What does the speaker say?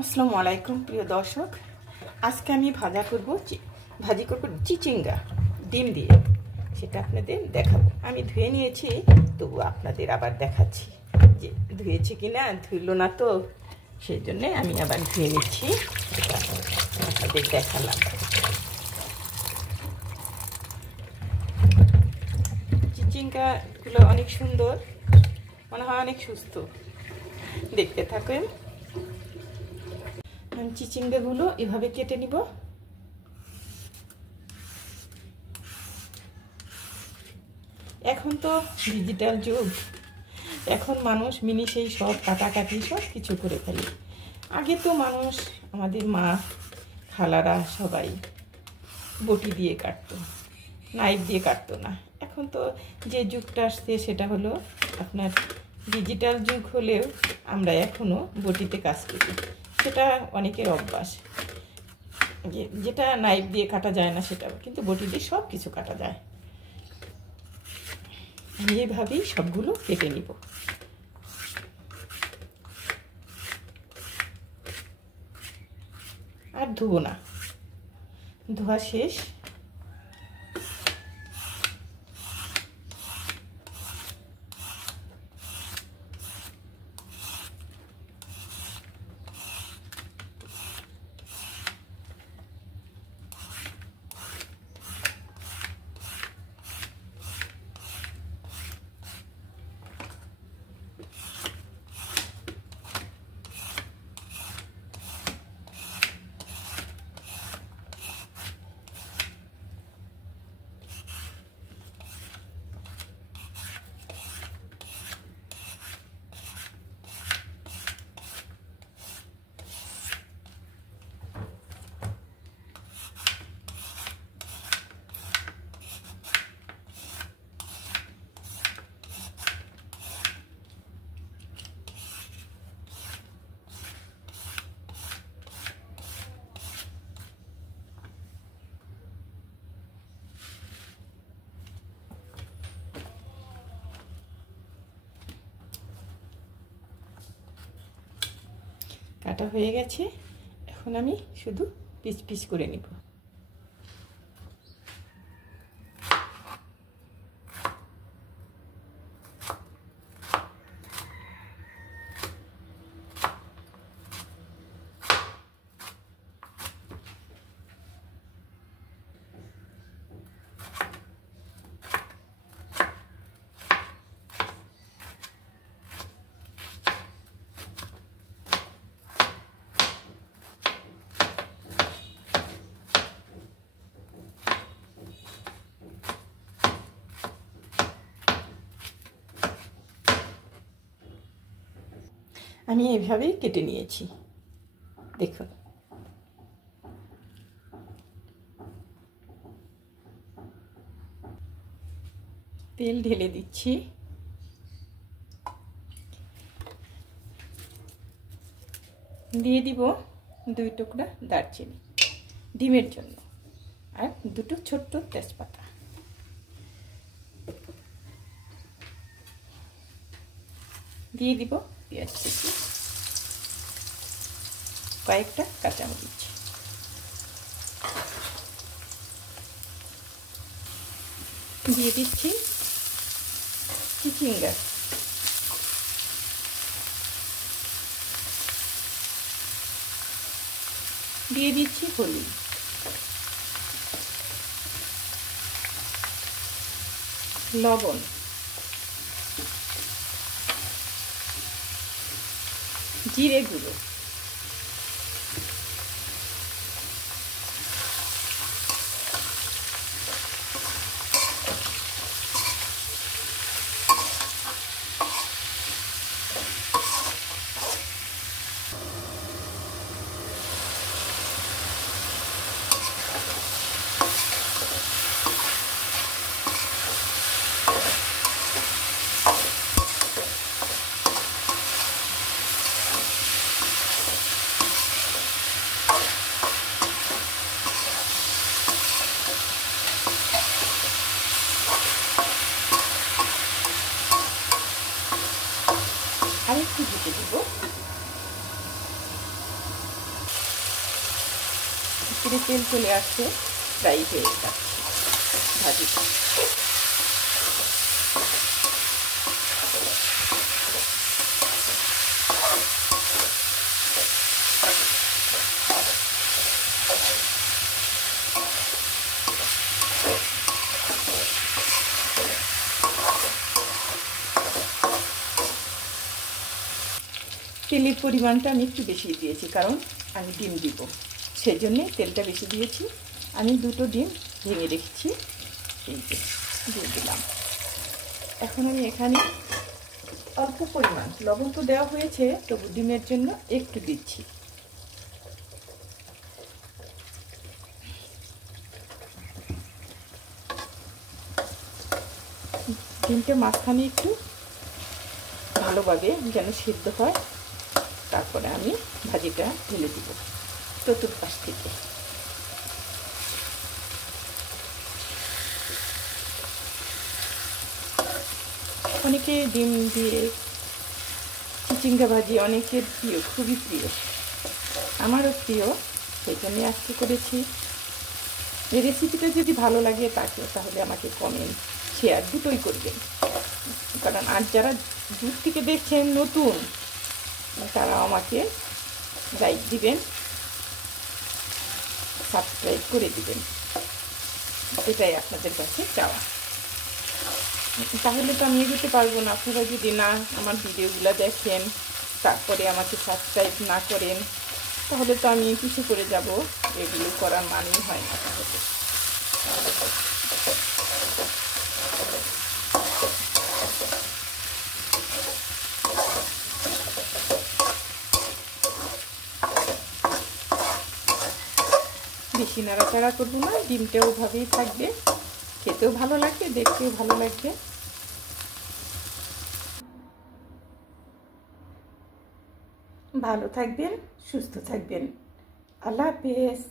আসসালামু আলাইকুম প্রিয় দর্শক, আজকে আমি ভাজি করব চিচিঙ্গা ডিম দিয়ে। সেটা আপনাদের দেখাবো। আমি ধুয়ে নিয়েছি, তবু আপনাদের আবার দেখাচ্ছি যে ধুয়েছি কিনা। ধুইলো না তো, সেই জন্যে আমি আবার ধুয়ে নিচ্ছি, সেটা আপনাদের দেখালাম। চিচিঙ্গাগুলো অনেক সুন্দর, মনে হয় অনেক সুস্থ। দেখতে থাকেন। আমি চিচিঙ্গাগুলো এভাবে কেটে নিব। এখন তো ডিজিটাল যুগ, এখন মানুষ মিনিটেই সব কাটাকাটি সব কিছু করে ফেলে। আগে তো মানুষ, আমাদের মা খালারা সবাই বটি দিয়ে কাটতো, নাইফ দিয়ে কাটতো না। এখন তো যে যুগটা আসছে সেটা হলো আপনার ডিজিটাল যুগ, হলেও আমরা এখনও বটিতে কাজ করি। সেটা অনেকের অভ্যাস, যেটা নাইফ দিয়ে কাটা যায় না সেটাও কিন্তু বটি দিয়ে সব কিছু কাটা যায়। আমি এইভাবেই সবগুলো কেটে নিব। আর ধুবো না, ধোয়া শেষ। কাটা হয়ে গেছে, এখন আমি শুধু পিস পিস করে নিব। আমি এইভাবেই কেটে নিয়েছি, দেখুন। তেল ঢেলে দিচ্ছি। দিয়ে দিব 2 টুকরা দারচিনি ডিমের জন্য, আর 2টো ছোট্ট তেজপাতা। দিয়ে দিব পেঁয়াজ কুচি, কয়েকটা কাঁচামরিচ। দিয়ে দিচ্ছি চিচিঙ্গা। দিয়ে দিচ্ছি হলুদ, লবণ, জিরে গুঁড়ো, ছিটকিরে তেল চলে আসছে, ফ্রাই হয়ে যাচ্ছে ভাজিটা। তেলের পরিমাণটা আমি একটু বেশি দিয়েছি, কারণ আমি ডিম দিব, সেজন্যে তেলটা বেশি দিয়েছি। আমি 2টো ডিম ভেঙে রেখেছি, এই যে দিয়ে দিলাম। এখন আমি এখানে অল্প পরিমাণ লবণ তো দেওয়া হয়েছে, তবু ডিমের জন্য একটু দিচ্ছি। ডিমটা মাঝখানে একটু ভালোভাবে যেন সিদ্ধ হয়, তারপরে আমি ভাজিটা ঢেলে দিব চতুর্পাশ থেকে। অনেকে ডিম দিয়ে চিচিঙ্গা ভাজি অনেকের প্রিয়, খুবই প্রিয়, আমারও প্রিয়, সেই জন্যে আজকে করেছি। এই রেসিপিটা যদি ভালো লাগে তাহলে আমাকে কমেন্ট শেয়ার দুটোই করবেন, কারণ আজ যারা দূর থেকে দেখছেন নতুন, তারা আমাকে লাইক দিবেন, সাবস্ক্রাইব করে দিবেন, এটাই আপনাদের কাছে চাওয়া। তাহলে তো আমি এগোতে পারবো না, আপনারা যদি না আমার ভিডিওগুলো দেখেন, তারপরে আমাকে সাবস্ক্রাইব না করেন, তাহলে তো আমি কিছু করে যাব, এগুলো করার মানেই হয় না। তাহলে বেশি নাড়াচাড়া করবো না, ডিমটা ওভাবেই থাকবে, খেতেও ভালো লাগবে, দেখতেও ভালো লাগবে। ভালো থাকবেন, সুস্থ থাকবেন, আল্লাহ হাফেজ।